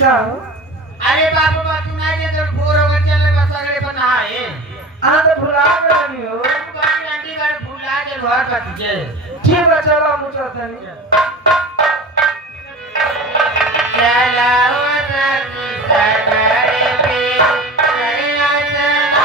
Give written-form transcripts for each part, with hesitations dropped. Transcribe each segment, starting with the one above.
जाओ। अरे बाबू बात नहीं दे तो भोर हो चल बस अगले पर नहाए आ तो भुला गए हो। बाकी आंटी घर भुला के घर पर तुझे ठीक है चलो मुझे तनी चला हो नदी सगरे पे चला चला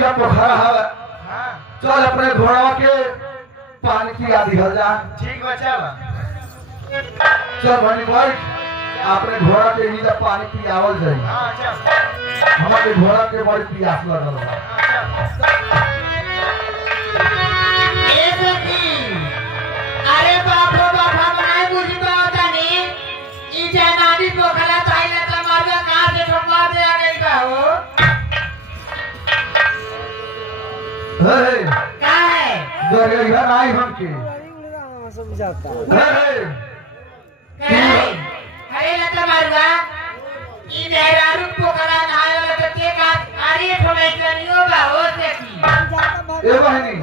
या पोखरा है चल अपने घोड़ा के पानी पिया दिहल जा। ठीक बच्चा चल भाई बैठ अपने घोड़ा के नीचे पानी पियावल जाई। हां चल हमारे घोड़ा के बड़ी प्यास लगल बा। ए बेटी अरे बाप रे बाप हम नहीं बुझी पाता नहीं ई जनानी पोखरा ताइले त मारवा कहां से ठोका दे आ गई का हो हे का है दरिया आई हम के सब जाता हे अरे लता मारवा ई देहरारू पोखरा नहाए वाला त के का अरे ठोले करियो बा हो देखी ए बहनी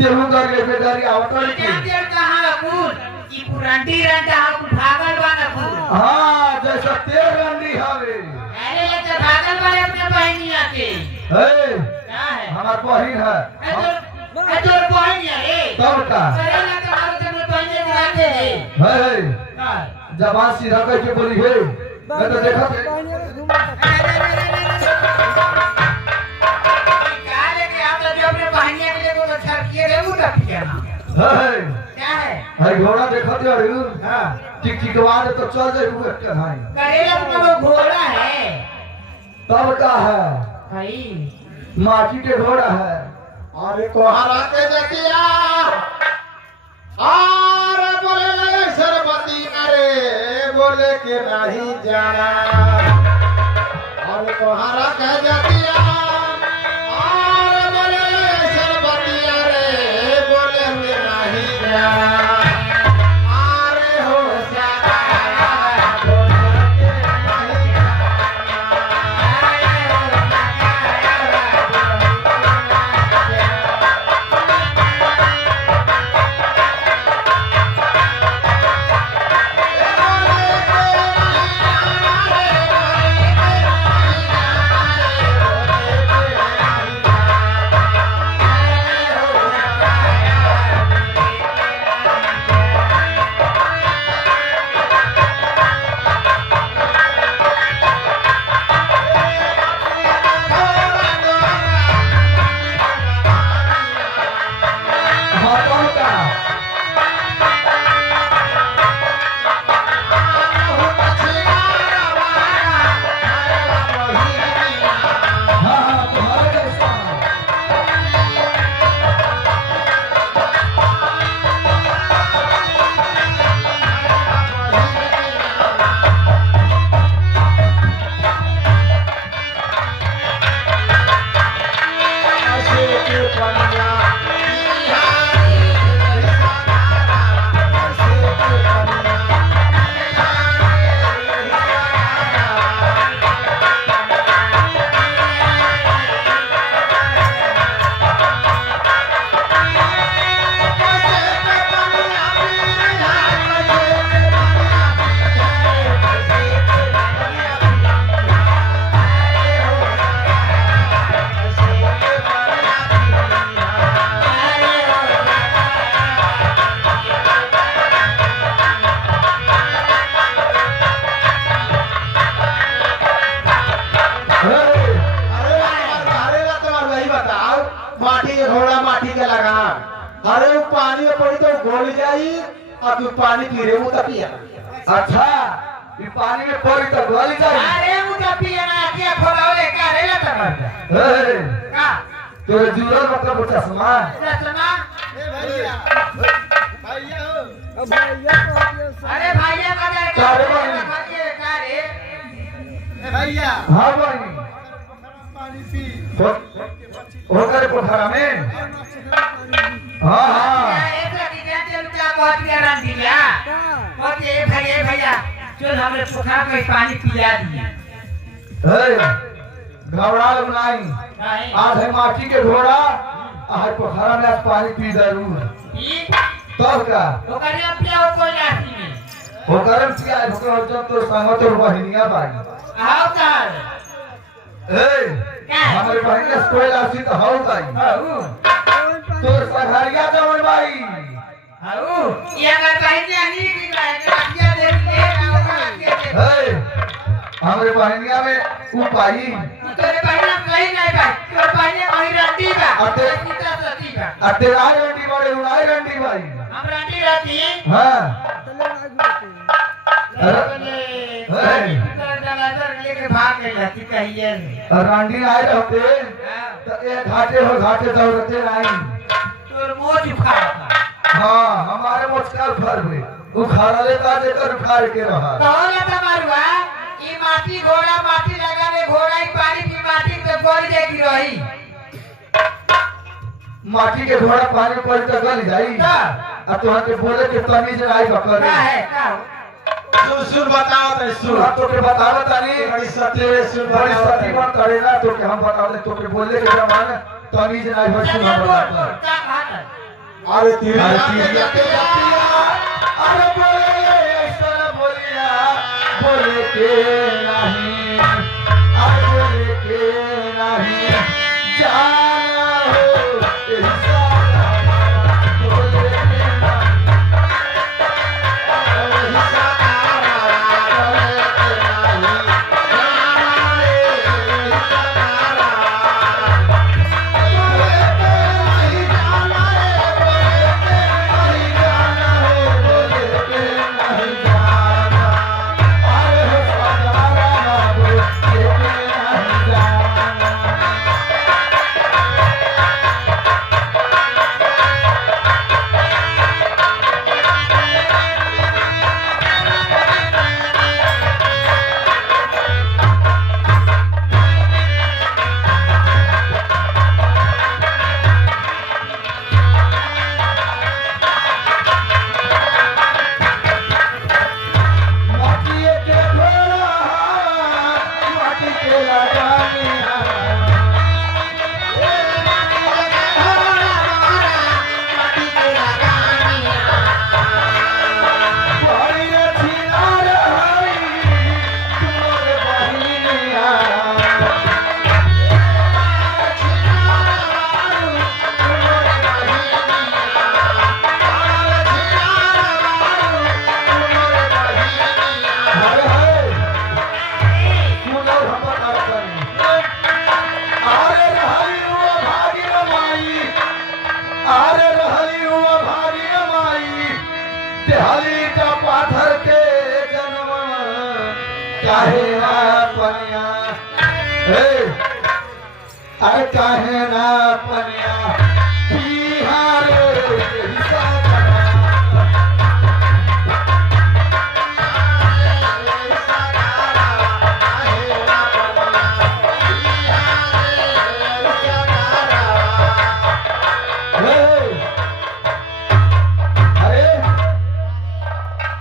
तेहू दरिया पे दरिया आवत क्या देर कहां कुल ई पुरांटी रंटा हा कुल भागल बा ना कुल हां जैसा तेल रंडी हवे। अरे लता भागल बा अपने बहनिया के हे क्या है हमार बहिन है तोर बहन है तब का अरे लता मारो तने बहने दिखाते है हे जबान सीधा करके बोली हे मैं तो देखा थे क्या लेके आता जो अपने बहनिया के लिए को छरकिए रे मुंडा पियाना हे क्या है हे घोड़ा देखा थे अरे हां टिक टिक वाद तो चल जाए हुए कहाई करेला तो वो घोड़ा है तब का है भाई माटी के घोड़ा है। अरे कोहरा के देखिया आर बोले लगे सरबती अरे बोले के नहीं जाना और कोहरा के देखिया आर बोले लगे सरबती अरे बोले के नहीं जाना अरे हो सका बोले के नहीं अरे वो पानी में पड़ी तो गोल जाई और तू पानी पी रहे वो तो पिया अच्छा ये पानी में पड़ी तो गल जाए अरे मुझे पिए ना क्या खोलावे का रे ला तब का तोरे जुड़ल मतलब चश्मा चश्मा भैया भैया अरे भैया का का रे बहनी? का रे भैया हाँ बहनी पानी पी हो करे पोखरा में हाँ हाँ ऐसा डिजाइन क्या बहुत के रन दिया बहुत ये भैया चल हमरे पोखरा में पानी पिला दिए घबरा लो नहीं नहीं आज है माटी के घोड़ा आज पोखरा में आज पानी पी जरूर ठीक तब का ओकरे पिया कोई रास्ती में हो करम पिया हो जब तो संग तो बहनिया बाई आओ कर हमारे बहनिया कोई राशि तो हो बाई आओ तोर सघरिया जवन बाई आओ ये अगर बहनिया नहीं की रास्तिया देखिए हमारे बहनिया में ऊ पाई तोरे बहनिया कहीं नहीं भाई तोरे बहनिया वही रहती का अते सीता सती का अतेराई रंडी बड़े उड़ाई रंडी बाई हम रहती रहती हाँ लेके भाग गई रहती कहिए रंडी आए रहते तो ये घाटे हो घाटे दौड़ते नहीं तोर मोच उखाड़ था हाँ हमारे मुस्कान फर में उखाड़ले का देकर उखाड़ के रहा कहले त मारुआ ई माटी घोड़ा माटी लगावे घोड़ा ही पानी की माटी पे पड़ जाएगी रही माटी के घोड़ा पानी पर तो गल जाई का आ तोहर के बोले के तमीज आई बकरे है का सुन बताओ तो सुन तो के बतावा तानी बड़ी सत्य सुन बड़ी बताओ सती मन करे ना तो के हम बतावे तो के बोले के जमाने तमीज नहीं हो सुन हम बतावा का खाना अरे तीर अरे तीरिया के बतिया अरे बोले ऐसा बोलिया बोले के नहीं अरे बोले के नहीं जाना हो ऐसा बोले के नहीं माटी के घोड़ा माटी के लगानिया बड़ी छिनार हरी तुम्हारे बहिनिया अरे हे सुनो हम बता करी अरे रहली हुआ भागी रमाई अरे रहली हुआ भागी रमाई तेहली का पाथर के जन्म काहे ना पनिया हे अरे काहे ना पनिया बिहार हिस्सा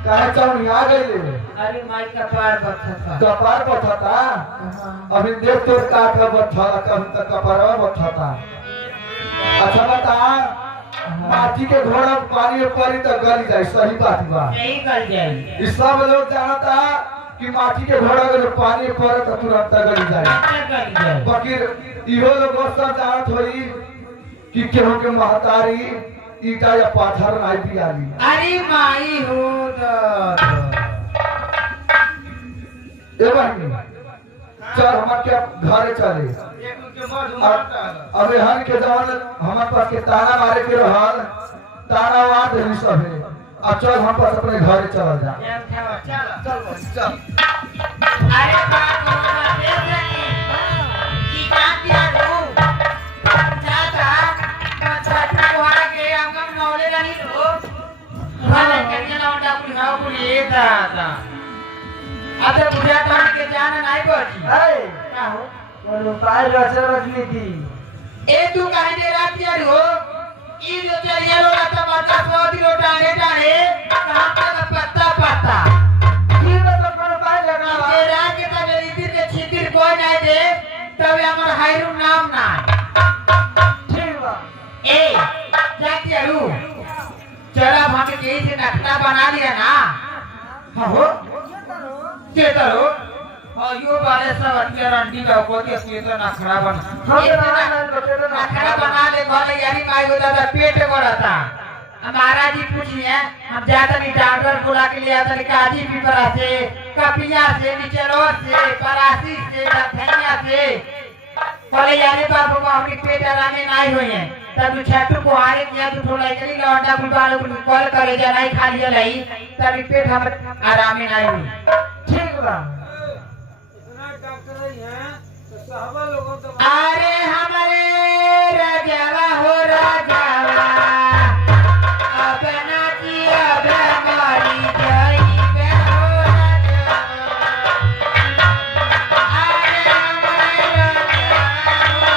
कहे चौनी आ गई अरे माई का पार बत्था था कपार बथता अभी देख तो काट का बथा कभी तक कपारवा बथता अच्छा बता माटी के घोड़ा पानी में पड़ी तो गल जाए सही बात बा यही कर जाए इस सब लोग जानता कि माटी के घोड़ा अगर पानी में पड़े तो तुरंत गल जाए कर जाए बाकी इहो लोग सब जानत होई कि केहू के महतारी ईटा या पाथर नहीं पियाली अरे माई हो ए बहनी चल हमारे के घरे चले अबे हर के जवान हमारे पास के ताना मारे के रहल ताना वाद ही सब है। अब चल हम पास अपने घर चल जा। चल अरे बाप रे की बात किया रो चाचा चाचा कोहारा के हम नौले नहीं रो वाले कन्या ना उठा पुलिस आओ पुलिस दादा अरे बुढ़िया तो के जान नहीं पड़ी क्या हो बोलो पार रखनी थी। ए तू काहे दे रात यार हो ई जो चलिया लो रात माता सो दिलो डांडे डांडे कहां तक पत्ता पत्ता ये तो पर पार लगा ये रात के तब रीतिर के छितिर कोई नहीं दे तब हमर हायरू नाम ना ठीक बा। ए जाके यारू चला भाग के से नखरा बना लिया ना हां हो के तरो यो बारे सब अटिया रंडी का को के तो नखरा बना नखरा बना ले भले यारी माई होता था पेट बढ़ता हमारा जी पूछिए हम ज्यादा नहीं डॉक्टर बुला के लिए आता काजी पीपरा से कपिया से नीचेरोर से परासी से धनिया से भले यारी बाबू को अपनी पेट आराम नहीं हुई है तब छाटू को हारे किया तो थोड़ा करी लौंडा बुलवालो को कॉल करे जा नहीं खा लिया लाई तब पेट हम आराम नहीं हुई ठीक बा। अरे हमारे राजावा हो राजावा अब ना की अब हमारी जाइबे हो राजावा अरे हमारे राजावा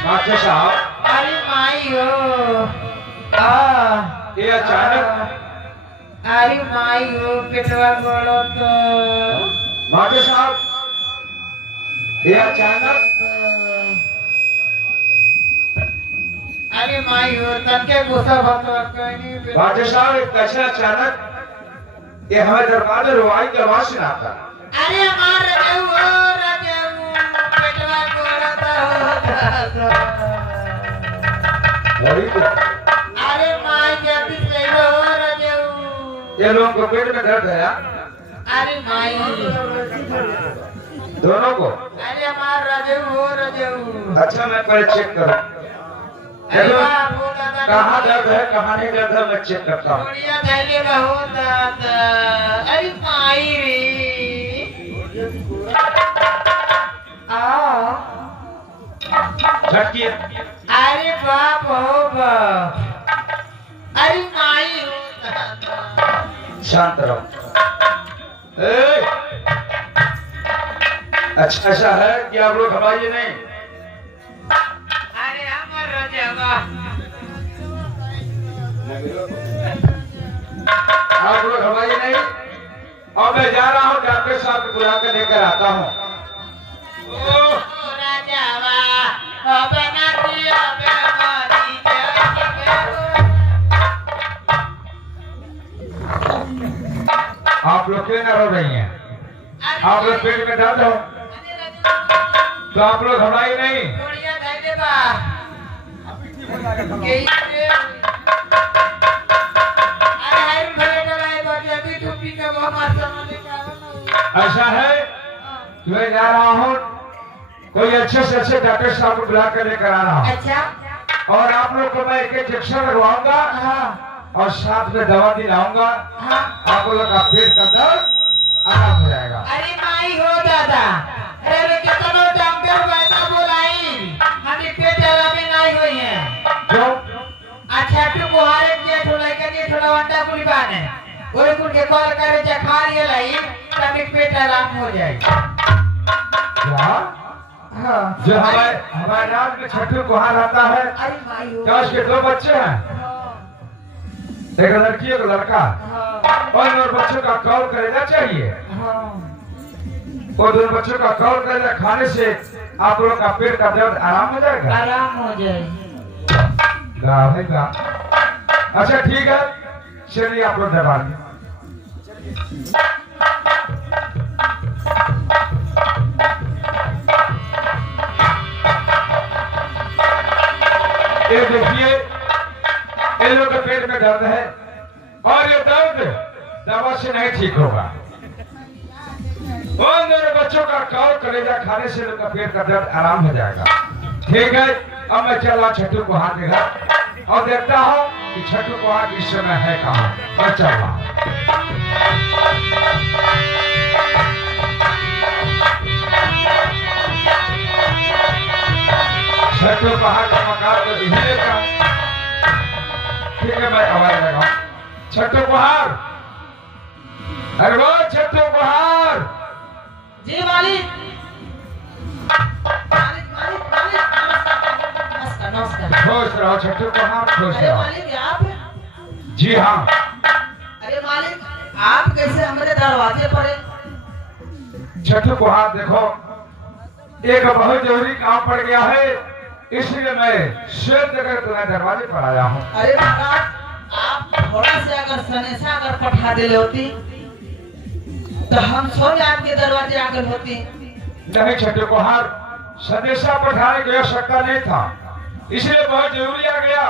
अरे माई हो ये अचानक अरे माई हो पेटवा गोलो तो मास्टर साहब ये अचानक अरे माई हो तनके गुस्सा भतो कहीं मास्टर साहब एक कैसे अचानक ये हमारे दरबार में रुवाई की आवाज सुनाता। अरे मार रजेऊ पेटवा गोलो तो अरे माई जल्दी से लो रजेऊ ये लोगों को पेट में दर्द है अरे माई दोनों को। अरे हमार रजेऊ हो रजेऊ अच्छा मैं पहले चेक करूं अरे बाबू दादा कहाँ दर्द है कहाँ नहीं दर्द है मैं चेक करता हूँ। बढ़िया धैले रहो दादा अरे माई रे आ झटकी अरे बाप हो बाप अरे माई हो दादा शांत रहो। ए! अच्छा ऐसा है कि आप लोग घबराइए नहीं। अरे हमर रजेवा आप लोग घबराइए नहीं और मैं जा रहा हूँ डॉक्टर साहब को बुला कर लेकर आता हूँ। राजावा अब ना दिया बेमारी आप लोग क्यों न रो रही हैं? आप लोग पेट में दर्द हो तो आप लोग घबराइए नहीं। बढ़िया धैले बा के अरे हाय भले डराए बाजे अभी टोपी का वो मार समझ का ऐसा है कि मैं जा रहा हूँ कोई अच्छे से अच्छे डॉक्टर साहब को बुला कर लेकर आ रहा हूँ अच्छा और आप लोग को मैं एक इंजेक्शन लगवाऊंगा हाँ और साथ में दवा दिलाऊंगा। हाँ आप लोग का पेट का दर्द आराम हो जाएगा। अरे माई हो दादा अरे रे कितनो डॉक्टर बैठा बोलाई हमें पेट आराम नहीं हुई है जो छोटा वंडा कुली बाने कोई कुल के कॉल करे जा खा लिए लाई तब पेट आराम हो जाए। क्या हाँ जो हमारे राज में छठू कुहार आता है, अरे भाई हो। क्या उसके 2 बच्चे हैं, एक लड़की एक लड़का, और बच्चों का कौल करेगा चाहिए। वो 2 बच्चों का कौल करेगा खाने से आप लोग का पेट का दर्द आराम हो जाएगा। आराम हो जाए। वाह भाई वाह। अच्छा ठीक है, चलिए आप लोग दरबार में। ये देखिए, इन लोगों के पेट में दर्द है और ये दर्द दवा से नहीं ठीक होगा। उन दोनों बच्चों का कौल कलेजा खाने से लोग का पेट का दर्द आराम हो जाएगा। ठीक है, अब मैं चला छठू को हाथ देगा और देखता हूँ कि छठू को हाथ इस समय है कहाँ। मैं चल रहा हूँ। छठू को हाथ का मकान तो इन्हीं का। ठीक है, मैं आवाज लगाऊं। छठू को हार, अरे वो छठू को हार। जी मालिक। मालिक मालिक मालिक नमस्कार नमस्कार। खुश रहो छठू को हार, खुश अरे रहो। मालिक आप? जी हाँ। अरे मालिक आप कैसे हमारे दरवाजे पर है? छठू को हार देखो, एक बहुत जरूरी काम पड़ गया है, इसलिए मैं श्वेत जगह तुम्हारे दरवाजे पर आया हूँ। अरे महाराज आप थोड़ा से अगर सनेसा अगर पठा दे होती तो हम सोच आपके दरवाजे आगे होती। नहीं छठू को हार, संदेशा पठाने की आवश्यकता नहीं था, इसलिए बहुत जरूरी आ गया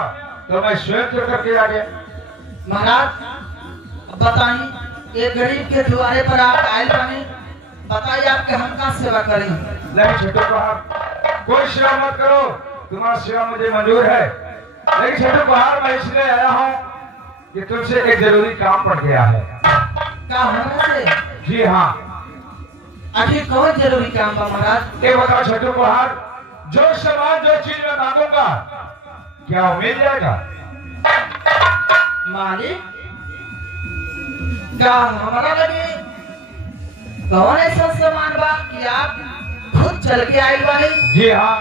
तो मैं श्वेत जगह के आ गया। महाराज बताइए, ये गरीब के द्वारे पर आप आयल बने, बताइए आपके हम का सेवा करें? नहीं छठू को हार, कोई सेवा मत करो, तुम्हारा सेवा मुझे मंजूर है। लेकिन छठू को हार, मैं इसलिए आया हूँ कि तुमसे एक जरूरी काम पड़ गया है। का हमरा से? जी हाँ। आखिर कौन जरूरी काम बा महाराज? ये बताओ छठू को हार, जो सामान जो चीज मैं मांगूंगा क्या वो मिल जाएगा? मालिक क्या हमारा लगे कौन ऐसा सामान बा कि आप खुद चल के आए बानी? जी हाँ।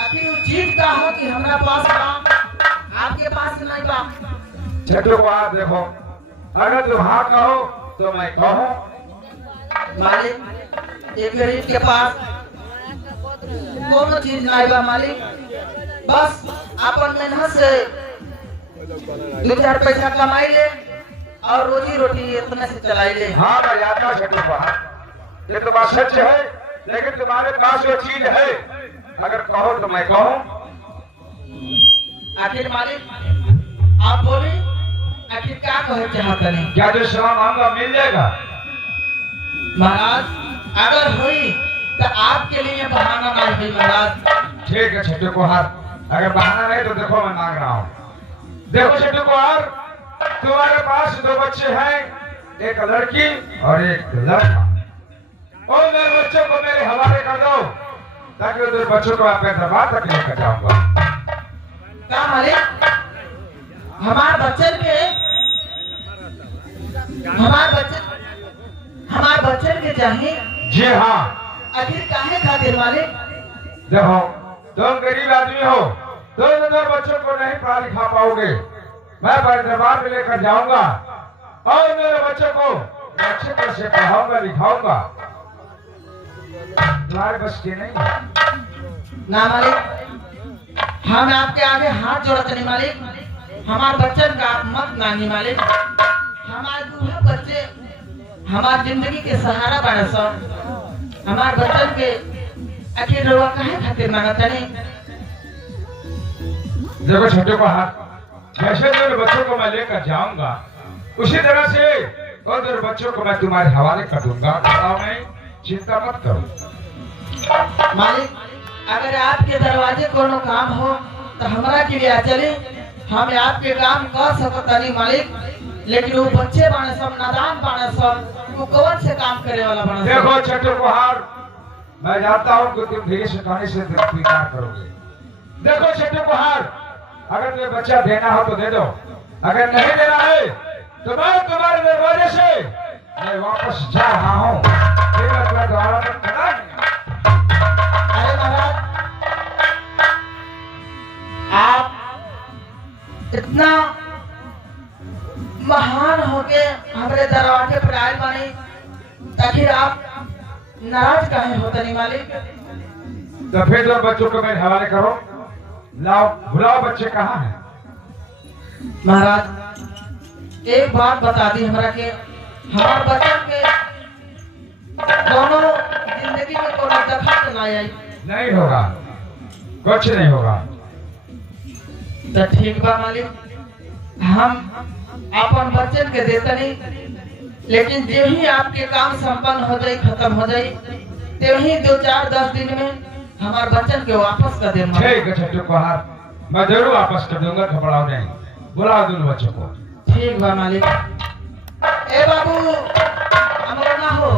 आखिर वो चीज का हो कि हमारा पास बा आपके पास नहीं बा? छठू को हार देखो, अगर तुम हाँ कहो तो मैं कहूँ। मालिक एक गरीब के पास कोनो चीज नहीं बा मालिक, बस अपन मेहनत से 2-4 पैसा कमाई ले और रोजी रोटी इतने से चलाई ले। हाँ मैं आता छठू को हार, ये तो बात सच है, लेकिन तुम्हारे पास जो चीज है अगर कहो तो मैं कहूँ। आखिर मालिक आप बोले, आखिर क्या कहे चाहते हैं? क्या जो सेवा मांगा मिल जाएगा? महाराज अगर हुई तो आपके लिए बहाना नहीं हुई महाराज। ठीक है छठू को हार, अगर बहाना नहीं तो देखो मैं मांग रहा हूँ। देखो छठू को हार, तुम्हारे पास 2 बच्चे हैं, एक लड़की और एक लड़का। उन 2 बच्चों को मेरे हवाले कर दो ताकि उन 2 बच्चों को अपने दरबार तक लेकर जाऊंगा। क्या मालिक हमारे बच्चन के चाहिए? जी हाँ। आखिर काहे खातिर मालिक? देखो तुम गरीब आदमी हो, तुम 2 बच्चों को नहीं पढ़ा लिखा पाओगे, मैं बड़े दरबार में लेकर जाऊंगा और मेरे बच्चों को अच्छे तरह से पढ़ाऊंगा लिखाऊंगा। तुम्हारे बस की नहीं है। ना मालिक हम आपके आगे हाथ जोड़ते नहीं मालिक, हमारे बच्चन का आप मत मांगी मालिक। हमारे 2 बच्चे हमारी जिंदगी के सहारा बने सब, हमारे बच्चन के आखिर रवा काहे खातिर मांगता नहीं? देखो छठू को हाथ, जैसे मेरे बच्चों को मैं लेकर जाऊंगा उसी तरह से और 2 बच्चों को मैं तुम्हारे हवाले कर दूंगा। नहीं चिंता मत करो। मालिक अगर आपके दरवाजे कोनो काम हो तो हमारा के लिए चले, हम आपके काम कर सकता नहीं मालिक, लेकिन वो बच्चे बाने सब नादान बाने सब, वो कौन से काम करे वाला बाने? देखो छठू को हार, मैं जानता हूँ कि तुम धीरे सिखाने से स्वीकार करोगे। देखो छठू को हार, अगर तुम्हें बच्चा देना हो तो दे दो, अगर नहीं देना है तो मैं तुम्हारे दरवाजे से मैं वापस जा रहा हूँ। द्वारा तक खड़ा नहीं। अरे महाराज, आप इतना महान होके हमारे दरवाजे पर आए बने, ताकि आप नाराज काहे होते नहीं मालिक? तो फिर दो बच्चों को मेरे हवाले करो। लाओ, बुलाओ बच्चे कहाँ हैं? महाराज एक बात बता दी हमरा के, हमारे बच्चन के दोनों जिंदगी में कोनो दखल ना आई। नहीं होगा, कुछ नहीं होगा। तो ठीक बा मालिक, हम अपन बच्चन के देते नहीं, लेकिन जो ही आपके काम संपन्न हो जाए, खत्म हो जाए, तो ही 2-4-10 दिन में हमारे बच्चन के वापस कर दे। ठीक है छोटू कुहार, मैं जरूर वापस कर दूंगा। घबराओ नहीं, बुलाओ दोनों बच्चों को। ठीक बा मालिक। ए बाबू, हमरो ना हो